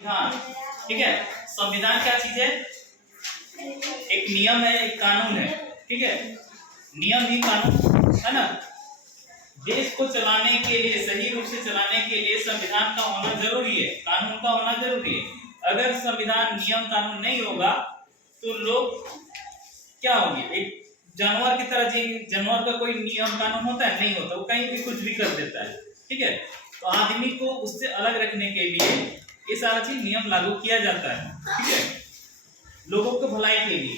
हाँ ठीक है। संविधान क्या चीज है? एक नियम है, एक कानून है। ठीक है, नियम ही कानून है ना। देश को चलाने के लिए, सही रूप से चलाने के लिए संविधान का होना जरूरी है, कानून का होना जरूरी है। अगर संविधान, नियम, कानून नहीं होगा तो लोग क्या होंगे? एक जानवर की तरह जिएंगे। जानवर का कोई नियम कानून होता है? नहीं होता, वो कहीं भी कुछ भी कर देता है। ठीक है, तो आदमी को उससे अलग रखने के लिए ये सारा चीज नियम लागू किया जाता है। ठीक है, लोगों को भलाई के लिए।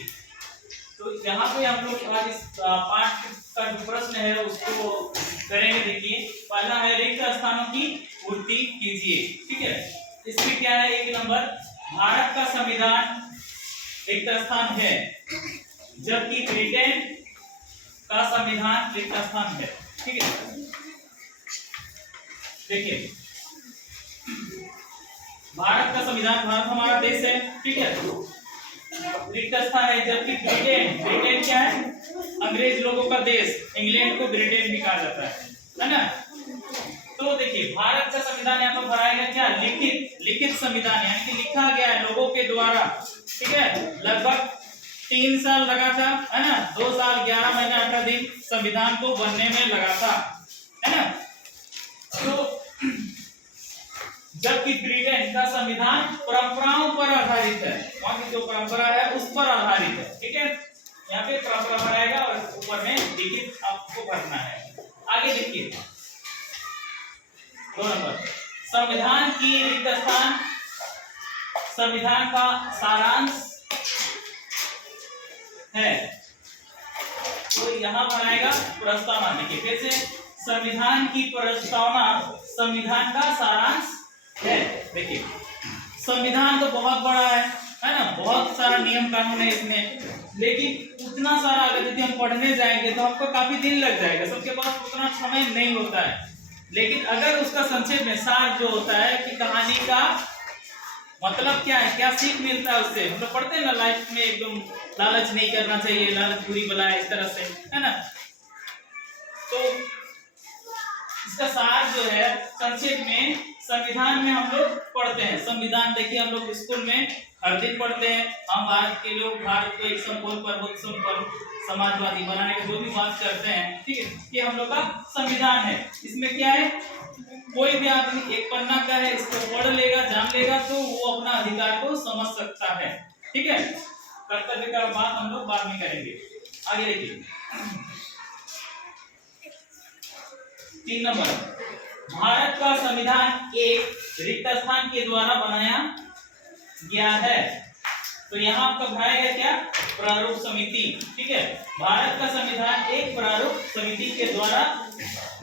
तो यहाँ पे हम लोग आज इस पाठ का जो प्रश्न है उसको करेंगे। देखिए, पहला है रिक्त स्थानों की पूर्ति कीजिए। ठीक है, इसमें क्या है? एक नंबर, भारत का संविधान रिक्त स्थान है, जबकि ब्रिटेन का संविधान रिक्त स्थान है। ठीक है, देखिए भारत का संविधान, भारत हमारा देश है। ठीक है, रिक्त स्थान है, जबकि ब्रिटेन, ब्रिटेन क्या है? अंग्रेज लोगों का देश। इंग्लैंड को ब्रिटेन भी कहा जाता है ना। तो देखिए, भारत का संविधान यहाँ पर भराएगा क्या? लिखित, लिखित संविधान, यानी कि लिखा गया है लोगों के द्वारा। ठीक है, लगभग 3 साल लगा था, है ना। 2 साल 11 महीने 18 दिन संविधान को बनने में लगा था, है ना। तो जबकि ब्रिटेन का संविधान परंपराओं पर आधारित है, वहां की जो परंपरा है उस पर आधारित है। ठीक है, यहाँ पे परंपरा भराएगा और ऊपर में लिखित आपको भरना है। आगे देखिए 2 नंबर, संविधान की रिक्त स्थान, संविधान का सारांश है। तो यहाँ बनाएगा प्रस्तावना। देखिए फिर से, संविधान की प्रस्तावना संविधान का सारांश है। देखिए, संविधान तो बहुत बड़ा है ना, बहुत सारा नियम कानून है इसमें, लेकिन उतना सारा अगर यदि हम पढ़ने जाएंगे तो हमको काफी दिन लग जाएगा, सबके पास उतना समय नहीं होता है। लेकिन अगर उसका संक्षेप में सार जो होता है कि कहानी का मतलब क्या है, क्या सीख मिलता है उससे, हम लोग पढ़ते हैं ना लाइफ में, एकदम लालच नहीं करना चाहिए, लालच बुरी बला है, इस तरह से, है ना। तो इसका सार जो है संक्षेप में संविधान में हम लोग पढ़ते हैं। संविधान देखिए हम लोग स्कूल में हर दिन पढ़ते हैं। हम भारत के लोग भारत को एक संपूर्ण प्रभुत्व, संपूर्ण समाजवादी बनाने की जो भी बात करते हैं, ठीक है, ये हम लोग का संविधान है। इसमें क्या है, कोई भी आदमी एक पन्ना का है, इसको पढ़ लेगा, जान लेगा तो वो अपना अधिकार को समझ सकता है। ठीक है, कर्तव्य का बात हम लोग बाद में करेंगे। आगे देखिए 3 नंबर, भारत का संविधान एक रिक्त स्थान के द्वारा बनाया गया है। तो यहाँ आपका भराएगा क्या? प्रारूप समिति। ठीक है, भारत का संविधान एक प्रारूप समिति के द्वारा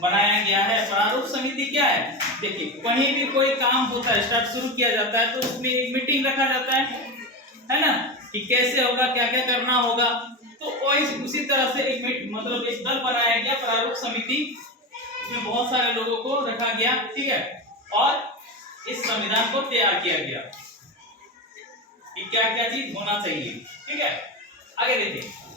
बनाया गया है। प्रारूप समिति क्या है? देखिए, कहीं भी कोई काम होता है, स्टार्ट शुरू किया जाता है तो उसमें एक मीटिंग रखा जाता है ना, कि कैसे होगा, क्या क्या करना होगा। तो उसी तरह से एक मतलब एक दल बनाया गया, प्रारूप समिति, इसमें बहुत सारे लोगों को रखा गया। ठीक है, और इस संविधान को तैयार किया गया कि क्या क्या चीज होना चाहिए। ठीक है, आगे देखिए